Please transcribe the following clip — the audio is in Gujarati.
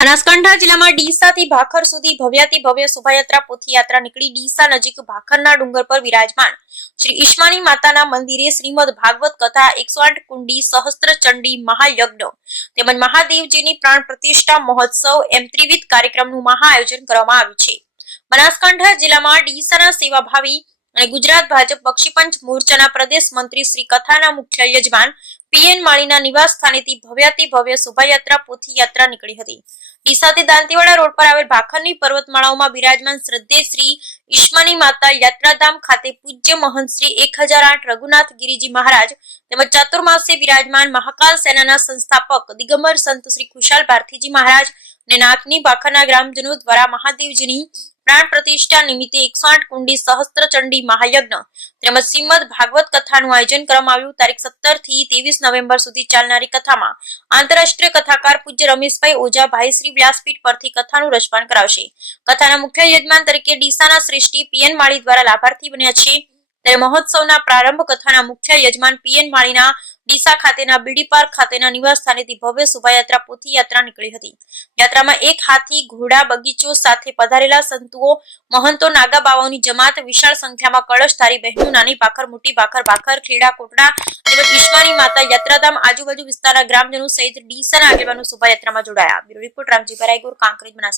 બનાસકાંઠા જિલ્લામાં ડીસાથી ભાખર સુધી ભવ્યાતિ ભવ્ય શોભાયાત્રા પોથીયાત્રા નીકળી ડીસા નજીક ભાખરના ડુંગર પર વિરાજમાન શ્રી ઈશ્માની માતાના મંદિરે શ્રીમદ ભાગવત કથા 108 કુંડી સહસ્ત્ર ચંડી મહાયજ્ઞ તેમજ મહાદેવજીની પ્રાણ પ્રતિષ્ઠા મહોત્સવ એમ ત્રિવિધ કાર્યક્રમનું મહાઆયોજન કરવામાં આવ્યું છે। બનાસકાંઠા જિલ્લામાં ડીસાના સેવાભાવી અને ગુજરાત ભાજપ બક્ષીપંચ મોરચાના પ્રદેશ મંત્રી શ્રી કથાના મુખ્ય યજમાન પીએન માળીના નિવાસ સ્થાનેથી ભવ્યાતિ ભવ્ય શોભાયાત્રા પોથીયાત્રા નીકળી હતી। ડીસાથી દાંતીવાડા રોડ પર આવેલ ભાખરની પર્વતમાળાઓમાં બિરાજમાન શ્રદ્ધેય શ્રી ઈશ્માની માતા યાત્રાધામ ખાતે પૂજ્ય મહંત શ્રી 1008 રઘુનાથ ગિરિજી મહારાજ તેમજ ચાતુર્માસ્ય બિરાજમાન મહાકાલ સેનાના સંસ્થાપક દિગંબર સંત શ્રી ખુશાલ ભારતીજી મહારાજ અને નાથની ભાખરના ગ્રામજનો દ્વારા મહાદેવજીની પ્રાણ પ્રતિષ્ઠા નિમિત્તે 108 કુંડી સહસ્ત્ર ચંડી મહાયજ્ઞ તેમજ શ્રીમદ ભાગવત કથાનું આયોજન કરવામાં આવ્યું। તારીખ 17 થી 23 નવેમ્બર સુધી ચાલનારી કથામાં આંતરરાષ્ટ્રીય કથાકાર પૂજ્ય રમેશભાઈ ઓઝા ભાઈશ્રી વ્યાસપીઠ પરથી કથાનું રસપાન કરાવશે। કથાના મુખ્ય યજમાન તરીકે ડીસાના શ્રેષ્ઠી પીએન માળી દ્વારા લાભાર્થી બન્યા છે। ત્યારે મહોત્સવના પ્રારંભ કથાના મુખ્ય યજમાન પીએન માળીના ડીસા ખાતેના બીડી પાર્ક ખાતેના નિવાસ સ્થાનેથી ભવ્ય શોભાયાત્રા પોથીયાત્રા નીકળી હતી। યાત્રામાં એક હાથી ઘોડા બગીચો સાથે પધારેલા સંતો મહંતો નાગા બાવાઓની જમાત વિશાળ સંખ્યામાં કળશધારી બહેનો નાની ભાખર મોટી ભાખર ભાખર ખેડા કોટડા તેમજ ઈશ્માની માતા યાત્રાધામ આજુબાજુ વિસ્તારના ગ્રામજનો સહિત ડીસાના આગેવાનો શોભાયાત્રામાં જોડાયા। બ્યુરો રિપોર્ટ રામજી ભરાઈગુર કાંકરેજ બનાસકાંઠા।